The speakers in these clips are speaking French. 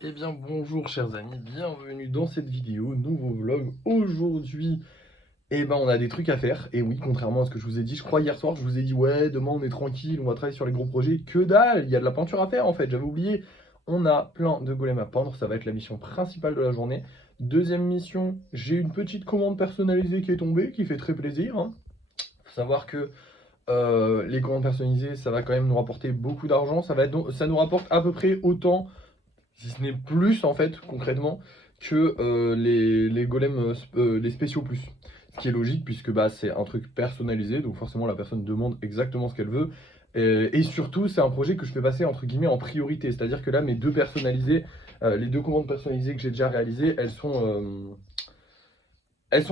Eh bien bonjour chers amis, bienvenue dans cette vidéo, nouveau vlog. Aujourd'hui, on a des trucs à faire. Et oui, contrairement à ce que je vous ai dit, je crois hier soir, je vous ai dit ouais, demain on est tranquille, on va travailler sur les gros projets. Que dalle, il y a de la peinture à faire en fait, j'avais oublié. On a plein de golems à peindre, ça va être la mission principale de la journée. Deuxième mission, j'ai une petite commande personnalisée qui est tombée, qui fait très plaisir, hein. Faut savoir que les commandes personnalisées, ça va quand même nous rapporter beaucoup d'argent. Ça nous rapporte à peu près autant, si ce n'est plus en fait concrètement, que les golems, les spéciaux plus. Ce qui est logique puisque bah, c'est un truc personnalisé, donc forcément la personne demande exactement ce qu'elle veut. Et surtout, c'est un projet que je fais passer entre guillemets en priorité. C'est-à-dire que là, mes deux personnalisés, les deux commandes personnalisées que j'ai déjà réalisées, elles sont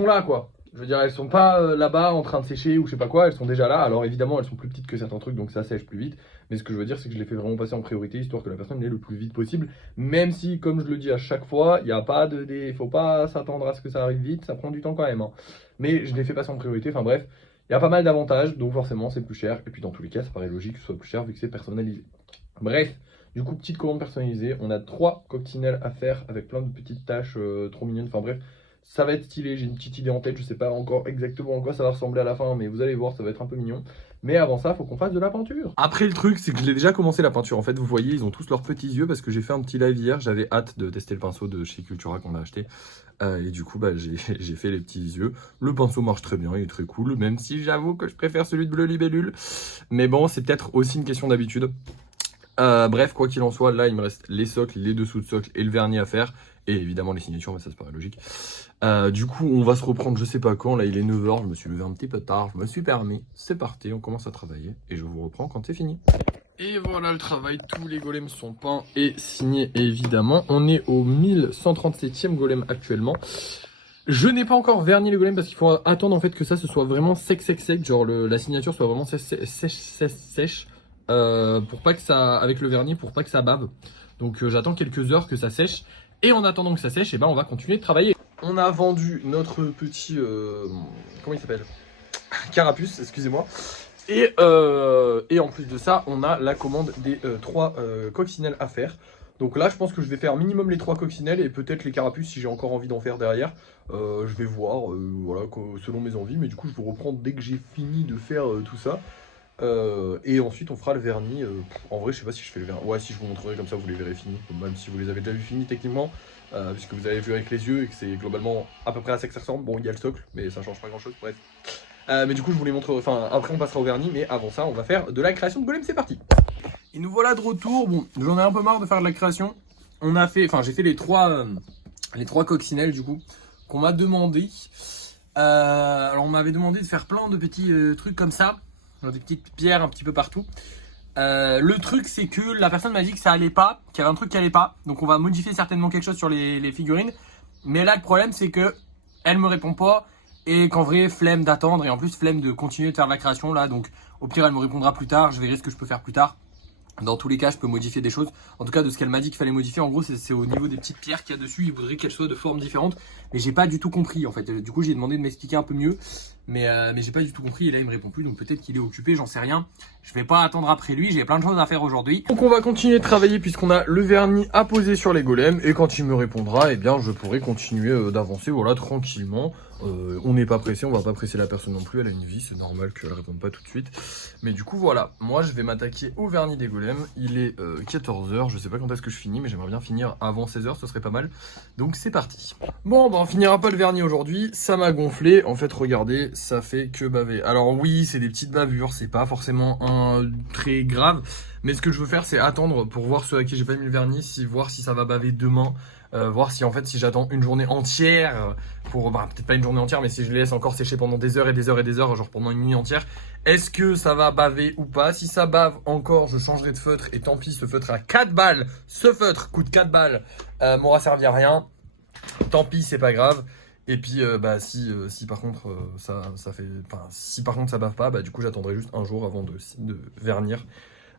là quoi. Je veux dire, elles sont pas là-bas en train de sécher ou je sais pas quoi, elles sont déjà là. Alors évidemment, elles sont plus petites que certains trucs, donc ça sèche plus vite. Mais ce que je veux dire, c'est que je les fais vraiment passer en priorité, histoire que la personne l'ait le plus vite possible. Même si, comme je le dis à chaque fois, il y a pas de, faut pas s'attendre à ce que ça arrive vite, ça prend du temps quand même, hein. Mais je les fais passer en priorité. Enfin bref, il y a pas mal d'avantages, donc forcément c'est plus cher. Et puis dans tous les cas, ça paraît logique que ce soit plus cher vu que c'est personnalisé. Bref, du coup, petite commande personnalisée. On a 3 coccinelles à faire avec plein de petites tâches trop mignonnes. Enfin bref, ça va être stylé. J'ai une petite idée en tête. Je sais pas encore exactement à quoi ça va ressembler à la fin, mais vous allez voir, ça va être un peu mignon. Mais avant ça, faut qu'on fasse de la peinture. Après, le truc, c'est que je l'ai déjà commencé la peinture. En fait, vous voyez, ils ont tous leurs petits yeux parce que j'ai fait un petit live hier. J'avais hâte de tester le pinceau de chez Cultura qu'on a acheté. Et du coup, bah, j'ai fait les petits yeux. Le pinceau marche très bien, il est très cool. Même si j'avoue que je préfère celui de Bleu Libellule. Mais bon, c'est peut-être aussi une question d'habitude. Bref, quoi qu'il en soit, là il me reste les socles, les dessous de socle et le vernis à faire. Et évidemment les signatures, mais ça se paraît logique. Du coup, on va se reprendre je sais pas quand. Là il est 9h, je me suis levé un petit peu tard, je me suis permis. C'est parti, on commence à travailler et je vous reprends quand c'est fini. Et voilà le travail, tous les golems sont peints et signés évidemment. On est au 1137e golem actuellement. Je n'ai pas encore verni les golems parce qu'il faut attendre en fait que ça se soit vraiment sec, genre la signature soit vraiment sèche, pour pas que ça, avec le vernis, pour pas que ça bave. Donc j'attends quelques heures que ça sèche. Et en attendant que ça sèche, et ben on va continuer de travailler. On a vendu notre petit, comment il s'appelle, carapuce, excusez-moi. Et en plus de ça, on a la commande des 3 coccinelles à faire. Donc là, je pense que je vais faire minimum les 3 coccinelles et peut-être les carapuces si j'ai encore envie d'en faire derrière. Je vais voir, voilà, selon mes envies. Mais du coup, je vous reprends dès que j'ai fini de faire tout ça. Et ensuite, on fera le vernis. En vrai, je sais pas si je fais le vernis. Ouais, si je vous montrerai comme ça, vous les verrez finis. Même si vous les avez déjà vus finis techniquement. Puisque vous avez vu avec les yeux et que c'est globalement à peu près à ça que ça ressemble. Bon, il y a le socle, mais ça change pas grand chose. Bref. Mais du coup, je vous les montre. Enfin, après, on passera au vernis. Mais avant ça, on va faire de la création de golem. C'est parti. Et nous voilà de retour. Bon, j'en ai un peu marre de faire de la création. On a fait. Enfin, j'ai fait les trois coccinelles du coup qu'on m'a demandé. Alors, on m'avait demandé de faire plein de petits trucs comme ça. Des petites pierres un petit peu partout. Le truc, c'est que la personne m'a dit que ça allait pas, qu'il y avait un truc qui allait pas. Donc, on va modifier certainement quelque chose sur les figurines. Mais là, le problème, c'est que elle me répond pas. Et qu'en vrai, flemme d'attendre. Et en plus, flemme de continuer de faire de la création là. Donc, au pire, elle me répondra plus tard. Je verrai ce que je peux faire plus tard. Dans tous les cas, je peux modifier des choses. En tout cas, de ce qu'elle m'a dit qu'il fallait modifier, en gros, c'est au niveau des petites pierres qu'il y a dessus. Il voudrait qu'elles soient de formes différentes. Mais j'ai pas du tout compris, en fait. Du coup, j'ai demandé de m'expliquer un peu mieux. Mais j'ai pas du tout compris. Et là, il me répond plus. Donc peut-être qu'il est occupé, j'en sais rien. Je vais pas attendre après lui. J'ai plein de choses à faire aujourd'hui. Donc on va continuer de travailler puisqu'on a le vernis à poser sur les golems. Et quand il me répondra, eh bien, je pourrai continuer d'avancer, voilà, tranquillement. On n'est pas pressé, on va pas presser la personne non plus, elle a une vie, c'est normal qu'elle réponde pas tout de suite. Mais du coup voilà, moi je vais m'attaquer au vernis des golems, il est 14h, je sais pas quand est-ce que je finis, mais j'aimerais bien finir avant 16h, ce serait pas mal. Donc c'est parti. Bon bah on finira pas le vernis aujourd'hui, ça m'a gonflé, en fait regardez, ça fait que baver. Alors oui, c'est des petites bavures, c'est pas forcément un très grave, mais ce que je veux faire c'est attendre pour voir ceux à qui j'ai pas mis le vernis, voir si ça va baver demain. Voir si en fait si j'attends une journée entière pour peut-être pas une journée entière mais si je les laisse encore sécher pendant des heures et des heures et des heures, genre pendant une nuit entière, est-ce que ça va baver ou pas? Si ça bave encore, je changerai de feutre et tant pis, ce feutre à 4 balles, ce feutre coûte 4 balles, m'aura servi à rien, tant pis, c'est pas grave. Et puis si par contre ça fait, enfin si par contre ça bave pas, du coup j'attendrai juste un jour avant de vernir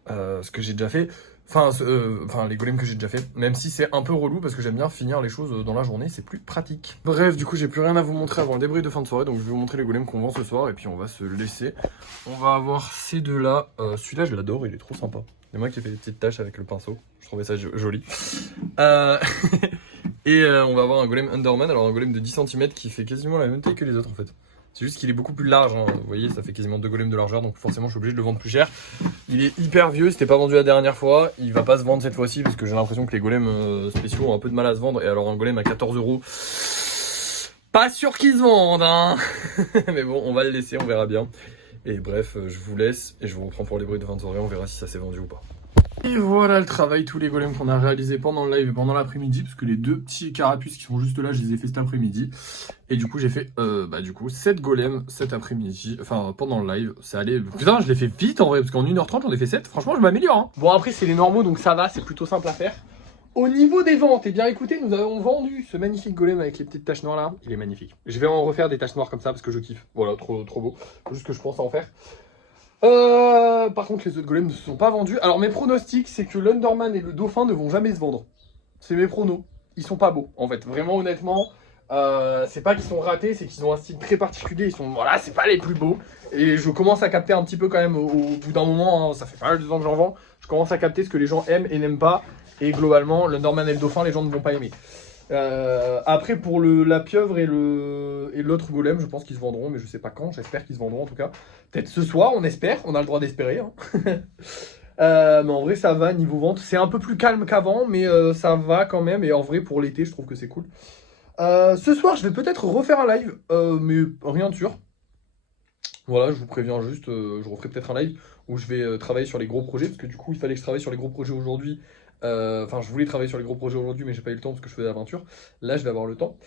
ce que j'ai déjà fait. Enfin, les golems que j'ai déjà fait, même si c'est un peu relou parce que j'aime bien finir les choses dans la journée, c'est plus pratique. Bref, du coup, j'ai plus rien à vous montrer avant le débrief de fin de soirée, donc je vais vous montrer les golems qu'on vend ce soir et puis on va se laisser. On va avoir ces deux-là. Celui-là, je l'adore, il est trop sympa. C'est moi qui ai fait des petites taches avec le pinceau. Je trouvais ça joli. Euh, Et on va avoir un golem Underman. Alors un golem de 10 cm qui fait quasiment la même taille que les autres en fait. C'est juste qu'il est beaucoup plus large. Hein. Vous voyez, ça fait quasiment 2 golems de largeur. Donc forcément, je suis obligé de le vendre plus cher. Il est hyper vieux. C'était pas vendu la dernière fois. Il va pas se vendre cette fois-ci parce que j'ai l'impression que les golems spéciaux ont un peu de mal à se vendre. Et alors un golem à 14 €. Pas sûr qu'ils se vendent, hein. Mais bon, on va le laisser, on verra bien. Et bref, je vous laisse et je vous reprends pour les bruits de fin de soirée, on verra si ça s'est vendu ou pas. Et voilà le travail, tous les golems qu'on a réalisés pendant le live et pendant l'après-midi, parce que les 2 petits carapuces qui sont juste là, je les ai fait cet après-midi. Et du coup, j'ai fait 7 golems cet après-midi, enfin pendant le live. Ça allait. Putain, je l'ai fait vite en vrai, parce qu'en 1h30, j'en ai fait 7. Franchement, je m'améliore. Hein. Bon, après, c'est les normaux, donc ça va, c'est plutôt simple à faire. Au niveau des ventes, eh bien écoutez, nous avons vendu ce magnifique golem avec les petites taches noires là. Il est magnifique. Je vais en refaire des taches noires comme ça parce que je kiffe. Voilà, trop beau. Juste que je pense à en faire. Par contre, les autres golems ne se sont pas vendus. Alors mes pronostics, c'est que l'Underman et le Dauphin ne vont jamais se vendre. C'est mes pronos. Ils sont pas beaux, en fait. Vraiment, honnêtement, c'est pas qu'ils sont ratés, c'est qu'ils ont un style très particulier. Ils sont, voilà, c'est pas les plus beaux. Et je commence à capter un petit peu quand même au bout d'un moment. Hein, ça fait pas mal de temps que j'en vends. Je commence à capter ce que les gens aiment et n'aiment pas. Et globalement, l'Underman et le Dauphin, les gens ne vont pas aimer. Après, pour la pieuvre et l'autre golem, je pense qu'ils se vendront, mais je sais pas quand. J'espère qu'ils se vendront en tout cas. Peut-être ce soir, on espère. On a le droit d'espérer. Hein. Mais en vrai, ça va niveau vente. C'est un peu plus calme qu'avant, mais ça va quand même. Et en vrai, pour l'été, je trouve que c'est cool. Ce soir, je vais peut-être refaire un live, mais rien de sûr. Voilà, je vous préviens juste, je referai peut-être un live où je vais travailler sur les gros projets, parce que du coup, il fallait que je travaille sur les gros projets aujourd'hui. Enfin, je voulais travailler sur les gros projets aujourd'hui, mais j'ai pas eu le temps parce que je faisais l'aventure. Là, je vais avoir le temps.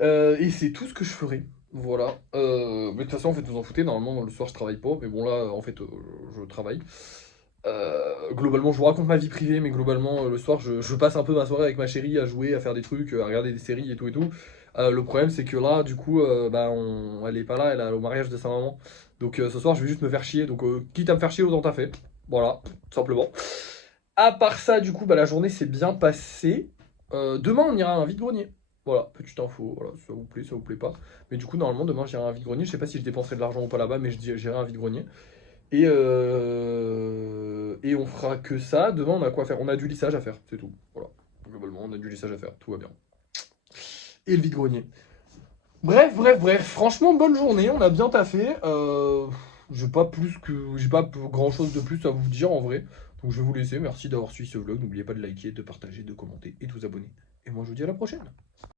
Et c'est tout ce que je ferai. Voilà. Mais de toute façon, en fait, vous en foutez. Normalement, le soir, je travaille pas. Mais bon, là, en fait, je travaille. Globalement, je vous raconte ma vie privée, mais globalement, le soir, je passe un peu ma soirée avec ma chérie à jouer, à faire des trucs, à regarder des séries et tout et tout. Le problème, c'est que là, du coup, elle est pas là, elle est au mariage de sa maman. Donc ce soir, je vais juste me faire chier. Donc, quitte à me faire chier, autant t'as fait. Voilà, tout simplement. À part ça, du coup, la journée s'est bien passée. Demain, on ira à un vide-grenier. Voilà, petite info. Voilà, ça vous plaît pas. Mais du coup, normalement, demain, j'irai à un vide-grenier. Je sais pas si je dépenserai de l'argent ou pas là-bas, mais j'irai à un vide-grenier. Et on fera que ça. Demain, on a quoi faire? On a du lissage à faire, c'est tout. Voilà. Globalement, on a du lissage à faire. Tout va bien. Et le vide-grenier. Bref. Franchement, bonne journée. On a bien taffé. J'ai pas grand chose de plus à vous dire en vrai. Donc je vais vous laisser. Merci d'avoir suivi ce vlog. N'oubliez pas de liker, de partager, de commenter et de vous abonner. Et moi, je vous dis à la prochaine.